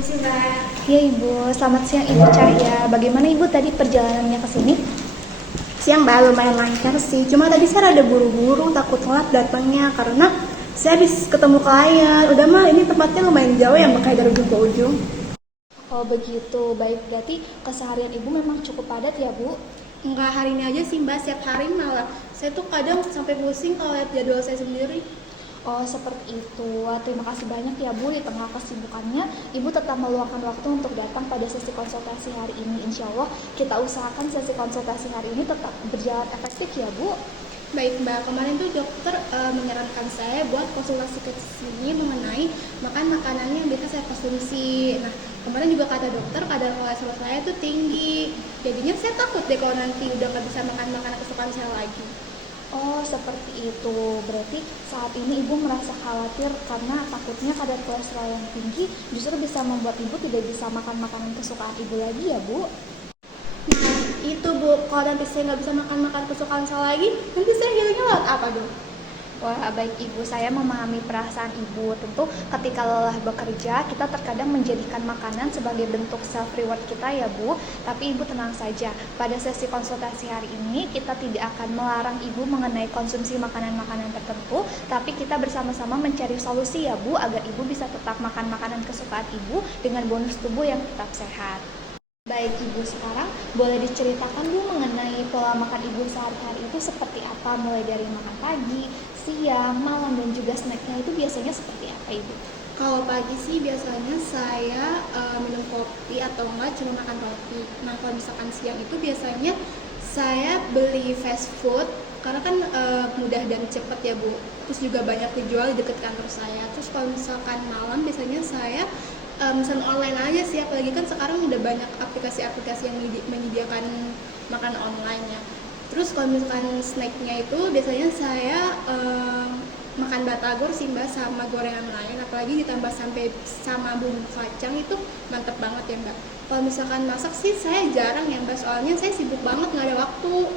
Permisi Mbak. Iya Ibu, selamat siang Ibu Cahya. Bagaimana Ibu tadi perjalanannya ke sini? Siang Mbak, lumayan lancar sih. Cuma tadi saya rada buru-buru, takut telat datangnya karena saya habis ketemu klien. Udah mah ini tempatnya lumayan jauh ya Mbak, kayak dari ujung ke ujung. Oh begitu, baik. Berarti keseharian Ibu memang cukup padat ya Bu? Enggak hari ini aja sih Mbak, setiap hari malah. Saya tuh kadang sampai pusing kalau lihat jadwal saya sendiri. Oh seperti itu. Wah, terima kasih banyak ya Bu. Di tengah kesibukannya, Ibu tetap meluangkan waktu untuk datang pada sesi konsultasi hari ini. Insya Allah kita usahakan sesi konsultasi hari ini tetap berjalan efektif ya Bu. Baik Mbak, kemarin tuh dokter menyarankan saya buat konsultasi ke sini mengenai makan makanan yang biasa saya konsumsi. Nah, kemarin juga kata dokter kadar kolesterol saya tuh tinggi. Jadinya saya takut deh kalau nanti udah nggak bisa makan makanan kesukaan saya lagi. Oh seperti itu. Berarti saat ini Ibu merasa khawatir karena takutnya kadar kolesterol yang tinggi justru bisa membuat Ibu tidak bisa makan makanan kesukaan Ibu lagi ya Bu? Nah, itu Bu, kalau nanti saya nggak bisa makan kesukaan saya lagi, nanti saya hilangnya lewat apa dong? Wah, baik Ibu, saya memahami perasaan Ibu. Tentu ketika lelah bekerja, kita terkadang menjadikan makanan sebagai bentuk self reward kita ya Bu. Tapi Ibu tenang saja, pada sesi konsultasi hari ini kita tidak akan melarang Ibu mengenai konsumsi makanan-makanan tertentu, tapi kita bersama-sama mencari solusi ya Bu, agar Ibu bisa tetap makan makanan kesukaan Ibu dengan bonus tubuh yang tetap sehat. Baik Ibu, sekarang boleh diceritakan Bu mengenai pola makan Ibu sehari-hari itu seperti apa, mulai dari makan pagi, siang, malam, dan juga snacknya itu biasanya seperti apa Ibu? Kalau pagi sih biasanya saya minum kopi atau enggak cuma makan roti. Nah, kalau misalkan siang itu biasanya saya beli fast food karena kan mudah dan cepat ya Bu. Terus juga banyak dijual di dekat kantor saya. Terus kalau misalkan malam biasanya saya pesan online aja sih, apalagi kan sekarang udah banyak aplikasi-aplikasi yang menyediakan makan online ya. Terus kalau misalkan snacknya itu biasanya saya makan batagor sih Mbak sama gorengan lain, apalagi ditambah sampai sama bumbu kacang itu mantep banget ya Mbak. Kalau misalkan masak sih saya jarang ya Mbak, soalnya saya sibuk banget nggak ada waktu.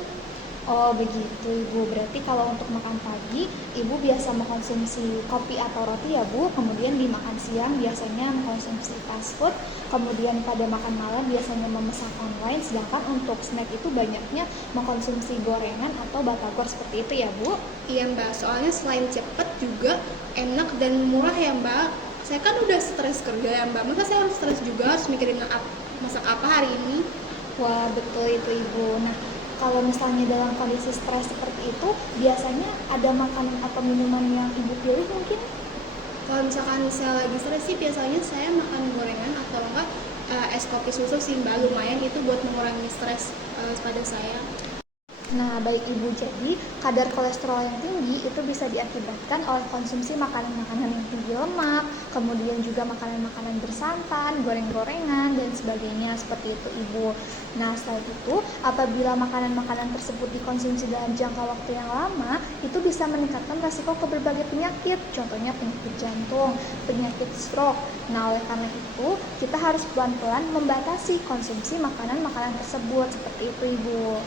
Oh begitu Ibu, berarti kalau untuk makan pagi Ibu biasa mengkonsumsi kopi atau roti ya Bu, kemudian di makan siang biasanya mengkonsumsi fast food, kemudian pada makan malam biasanya memesan online, sedangkan untuk snack itu banyaknya mengkonsumsi gorengan atau batagor seperti itu ya Bu? Iya Mbak, soalnya selain cepet juga enak dan murah ya Mbak. Saya kan udah stres kerja ya Mbak, masa saya harus stres juga, harus mikirin masak apa hari ini. Wah betul itu Ibu. Nah kalau misalnya dalam kondisi stres seperti itu, biasanya ada makanan atau minuman yang Ibu pilih mungkin? Kalau misalkan saya lagi stres sih biasanya saya makan gorengan atau enggak es kopi susu sih Mbak, lumayan itu buat mengurangi stres pada saya. Nah, baik Ibu, jadi kadar kolesterol yang tinggi itu bisa diakibatkan oleh konsumsi makanan-makanan yang tinggi lemak, kemudian juga makanan-makanan bersantan, goreng-gorengan, dan sebagainya seperti itu Ibu. Nah, selain itu, apabila makanan-makanan tersebut dikonsumsi dalam jangka waktu yang lama, itu bisa meningkatkan risiko ke berbagai penyakit, contohnya penyakit jantung, penyakit stroke. Nah, oleh karena itu, kita harus pelan-pelan membatasi konsumsi makanan-makanan tersebut, seperti itu Ibu.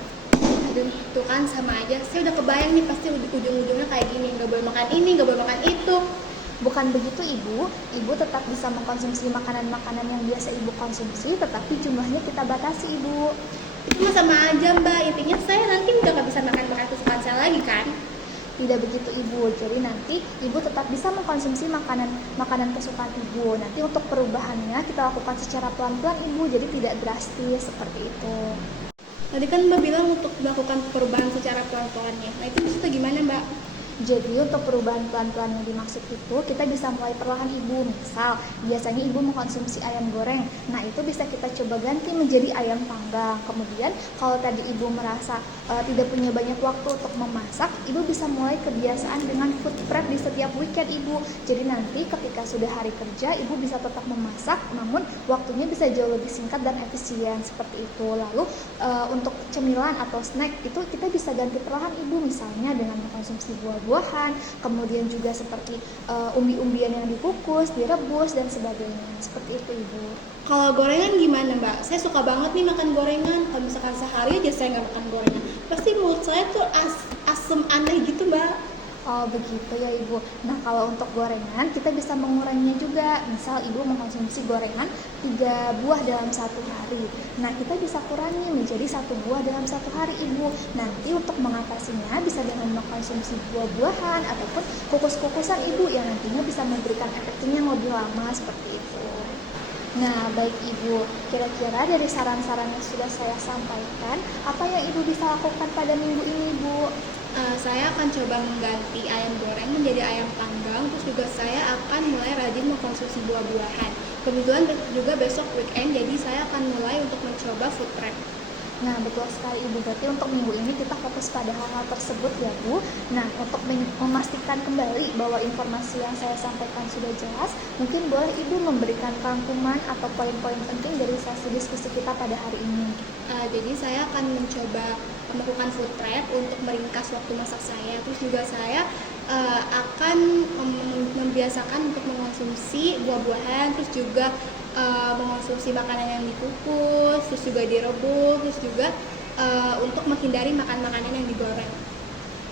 Dan itu kan sama aja, saya udah kebayang nih pasti ujung-ujungnya kayak gini, nggak boleh makan ini, nggak boleh makan itu. Bukan begitu Ibu, Ibu tetap bisa mengkonsumsi makanan-makanan yang biasa Ibu konsumsi, tetapi jumlahnya kita batasi Ibu. Itu mah sama aja Mbak, intinya saya nanti udah nggak bisa makan kesukaan saya lagi kan. Tidak begitu Ibu, jadi nanti Ibu tetap bisa mengkonsumsi makanan kesukaan Ibu. Nanti untuk perubahannya kita lakukan secara pelan-pelan Ibu, jadi tidak drastis seperti itu. Tadi kan Mbak bilang untuk melakukan perubahan secara pelan-pelan ya. Nah itu maksudnya gimana Mbak? Jadi untuk perubahan pelan-pelan yang dimaksud itu kita bisa mulai perlahan Ibu. Misal biasanya Ibu mengkonsumsi ayam goreng, nah itu bisa kita coba ganti menjadi ayam panggang. Kemudian kalau tadi Ibu merasa tidak punya banyak waktu untuk memasak, Ibu bisa mulai kebiasaan dengan food prep di setiap weekend Ibu. Jadi nanti ketika sudah hari kerja Ibu bisa tetap memasak, namun waktunya bisa jauh lebih singkat dan efisien seperti itu. Lalu untuk cemilan atau snack itu kita bisa ganti perlahan Ibu, misalnya dengan mengkonsumsi buah-buahan, kemudian juga seperti umbi-umbian yang dikukus, direbus, dan sebagainya. Seperti itu Ibu. Kalau gorengan gimana Mbak? Saya suka banget nih makan gorengan. Kalau misalkan sehari aja saya nggak makan gorengan, pasti mulut saya tuh asem aneh gitu Mbak. Oh begitu ya Ibu. Nah kalau untuk gorengan kita bisa menguranginya juga. Misal Ibu mengkonsumsi gorengan 3 buah dalam satu hari. Nah kita bisa kurangi menjadi 1 buah dalam satu hari Ibu. Nanti untuk mengatasinya bisa dengan mengkonsumsi buah-buahan ataupun kukus-kukusan Ibu yang nantinya bisa memberikan efeknya yang lebih lama seperti itu. Nah, baik Ibu, kira-kira dari saran-saran yang sudah saya sampaikan, apa yang Ibu bisa lakukan pada minggu ini, Bu? Saya akan coba mengganti ayam goreng menjadi ayam panggang, terus juga saya akan mulai rajin mengkonsumsi buah-buahan. Kebetulan juga besok weekend, jadi saya akan mulai untuk mencoba food prep. Nah, betul sekali Ibu. Berarti untuk minggu ini kita fokus pada hal-hal tersebut ya, Bu. Nah, untuk memastikan kembali bahwa informasi yang saya sampaikan sudah jelas, mungkin boleh Ibu memberikan rangkuman atau poin-poin penting dari sesi diskusi kita pada hari ini. Jadi saya akan mencoba melakukan food prep untuk meringkas waktu masak saya. Terus juga saya akan membiasakan untuk mengonsumsi buah-buahan, terus juga mengonsumsi makanan yang dikukus, terus juga direbus, terus juga untuk menghindari makan makanan yang digoreng.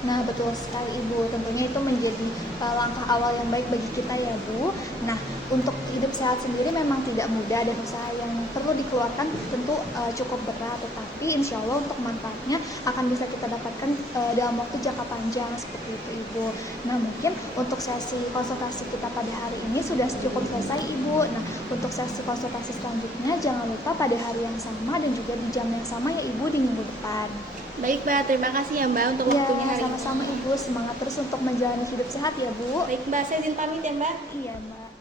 Nah, betul sekali Ibu. Tentunya itu menjadi langkah awal yang baik bagi kita ya, Bu. Nah, untuk hidup sehat sendiri memang tidak mudah dan usaha yang perlu dikeluarkan tentu cukup berat, tetapi insya Allah untuk manfaatnya akan bisa kita dapatkan dalam waktu jangka panjang seperti itu, Ibu. Nah, mungkin untuk sesi konsultasi kita pada hari ini sudah cukup selesai, Ibu. Nah, untuk sesi konsultasi selanjutnya jangan lupa pada hari yang sama dan juga di jam yang sama ya, Ibu, di minggu depan. Baik Mbak, terima kasih ya Mbak untuk waktunya hari ini. Sama-sama Ibu, semangat terus untuk menjalani hidup sehat ya Bu. Baik Mbak, saya izin pamit ya Mbak. Iya Mbak.